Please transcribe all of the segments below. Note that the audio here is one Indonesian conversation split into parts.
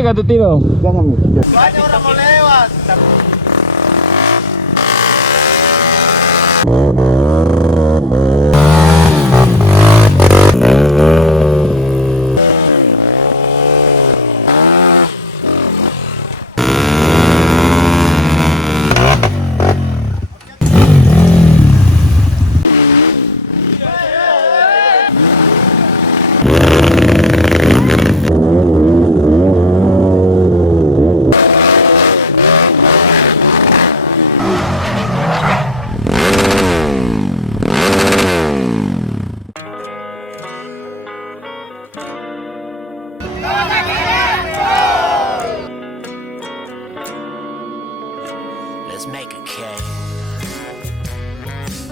Situ Kak Tutino. Jangan nih. Banyak orang mau lewat.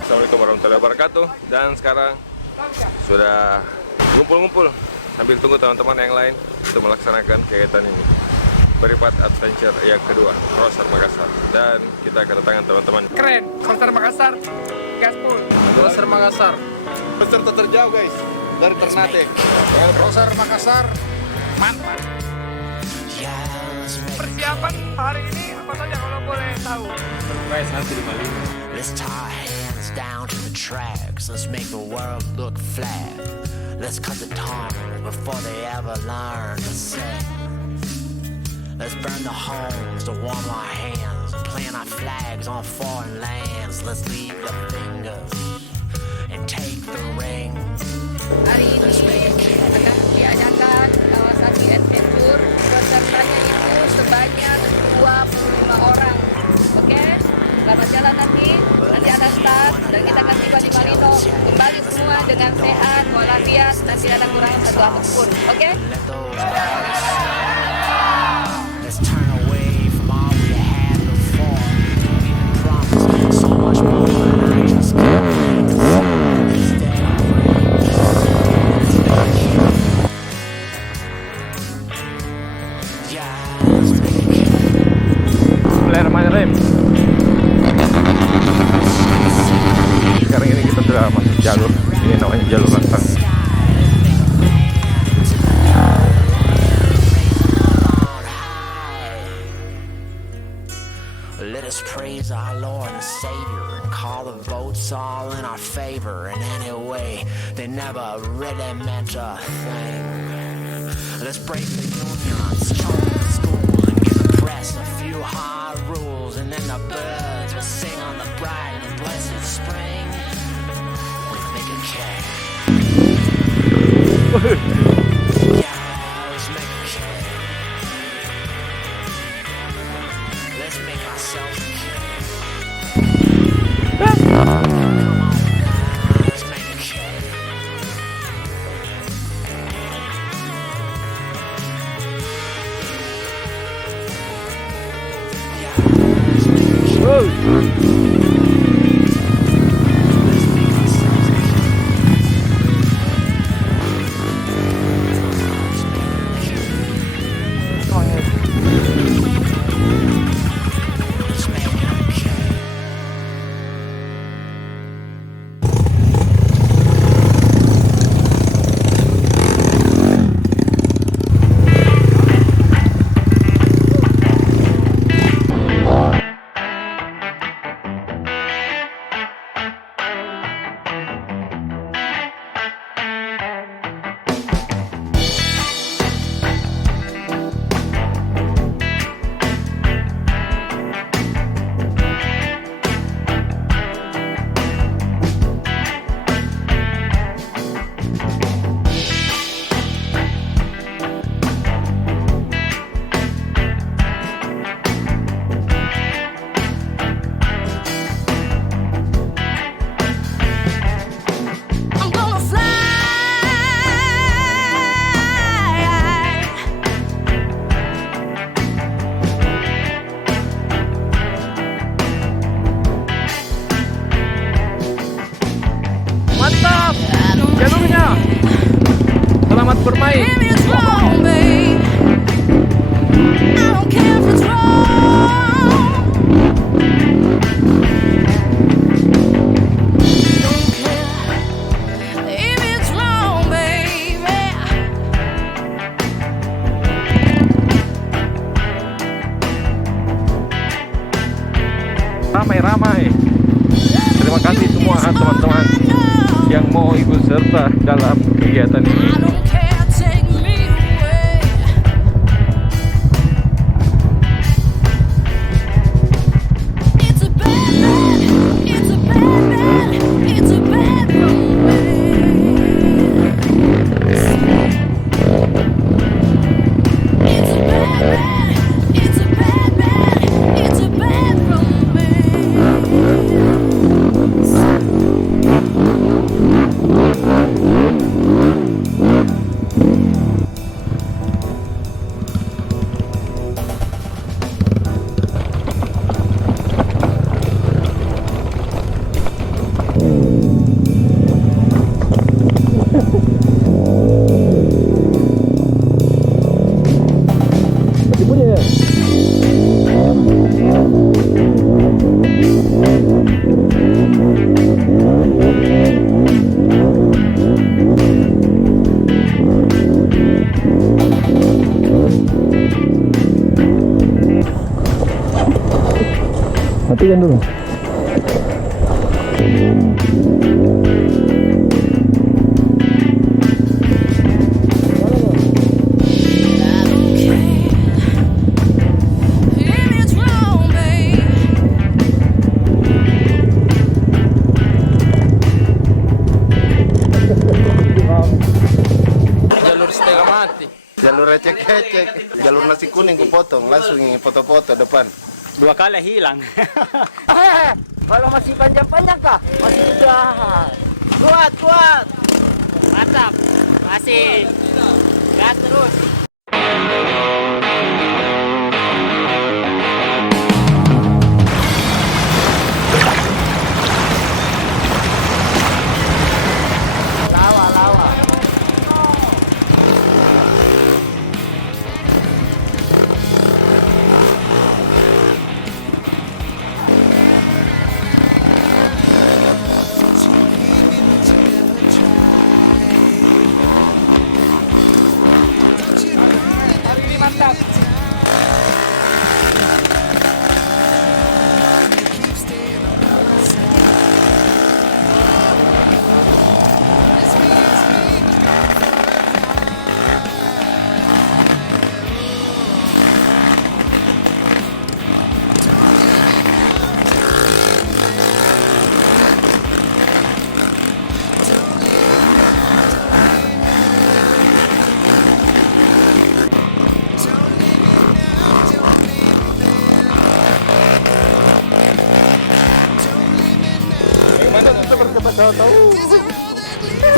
Assalamualaikum warahmatullahi wabarakatuh. Dan sekarang sudah ngumpul-ngumpul sambil tunggu teman-teman yang lain untuk melaksanakan kegiatan ini, Beripat Adventure yang kedua, Crosser Makassar. Dan kita kedatangan teman-teman Keren, Crosser Makassar, gaspol. Crosser Makassar, Peserta terjauh guys dari Ternate. Crosser Makassar, mantap. Persiapan hari ini apa saja kalau boleh tahu? surprise nanti di Bali. Let's tie our hands down to the tracks. Let's make the world look flat. Let's cut the tongue before they ever learn to sing. Let's burn the homes to warm our hands. Plant our flags on foreign lands. Let's leave the fingers and take the ring. Hari ini akan diadakan Kawasaki Adventure. Pesertanya itu sebanyak 25 orang. Oke? Selamat jalan nanti akan start dan kita akan tiba di Marino. Kembali semua dengan sehat, walafiat, dan tidak ada kurangan satu apapun. Oke? Let's turn away from all we had before. We've been promised so much more than I just can't. Bismillahirrahmanirrahim. Sekarang ini kita sudah masuk jalur, ini namanya jalur rantang. Let us praise our Lord and Savior and call the votes all in our favor. And anyway, they never really meant a thing. Let's break the unions, choke the school, and give the press a few hard rules. And then the birds will sing on the bright and blessed spring. Let's make a cake. Yeah, let's make a cake. Let's make ourselves a cake. Come on, let's make a cake. Yeah, let's make a cake. Let's make ourselves a cake. Let's make a cake. Let's make a cake. dalam kegiatan ini. I don't care, take me away. It's a bad man, it's a bad man, it's a bad romance. It's a bad man, it's a bad man, it's a bad romance. Matikan dulu. Jalur setengah mati. Jalur ecek-ecek. Jalur nasi kuning kupotong, langsung foto-foto depan. 2 kali hilang. Kalau masih panjang-panjang kah? Masih udahan. Kuat, kuat. Mantap. Masih. Gas terus.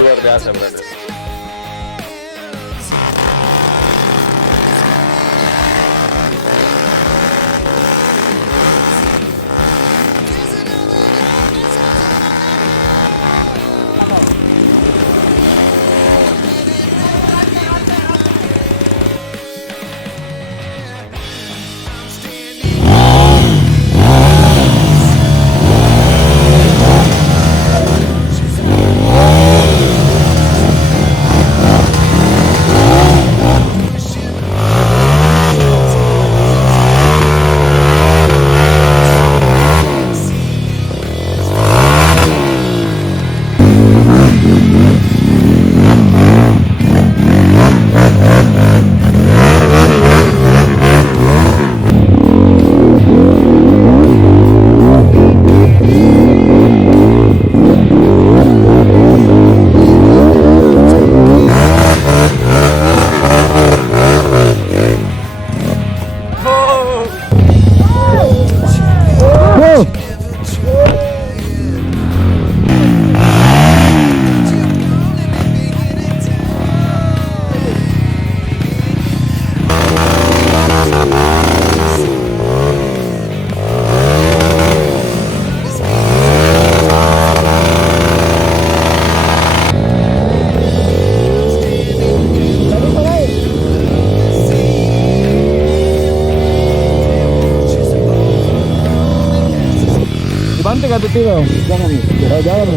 Luar biasa, brother. Dibanting atau tidak? Jangan. Oh, jangan.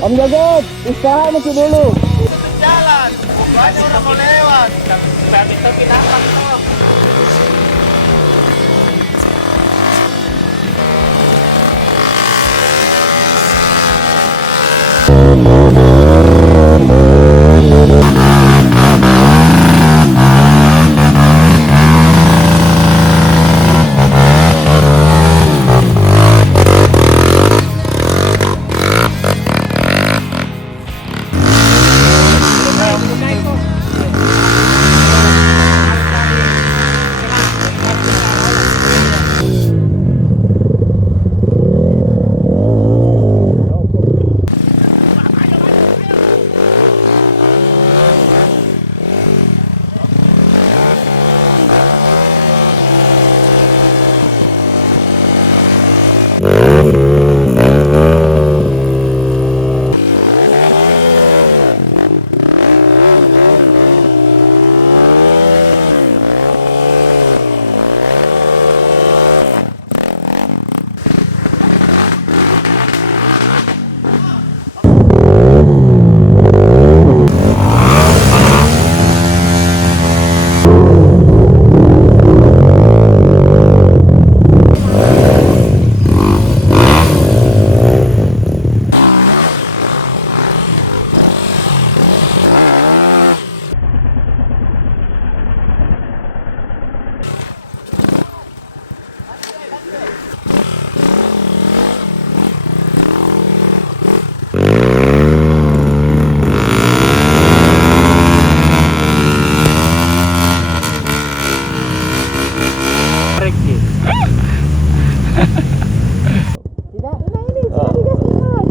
Om Jagat, usaha masih dulu. Jalan, banyak orang mau lewat. Tapi itu kenapa tuh?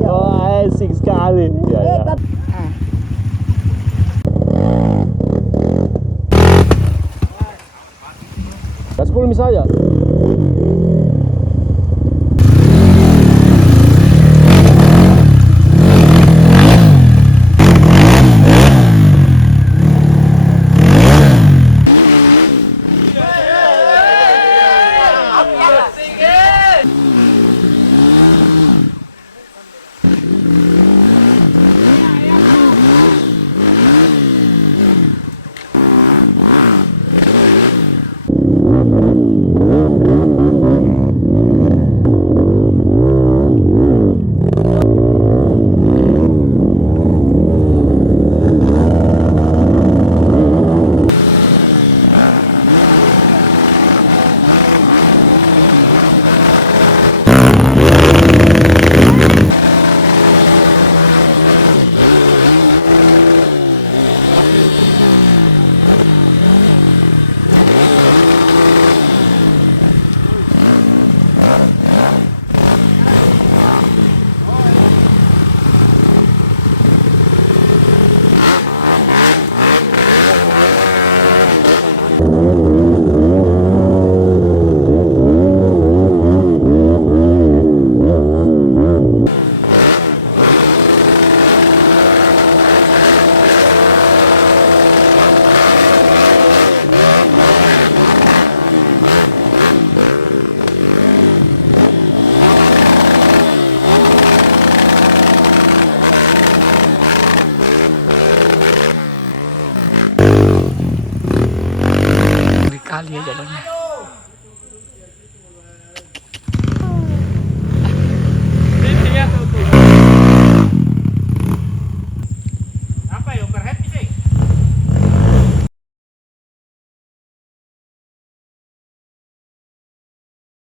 Oh, asik sekali. Ya, ya. Gaspol misalnya. Kali ya jalannya.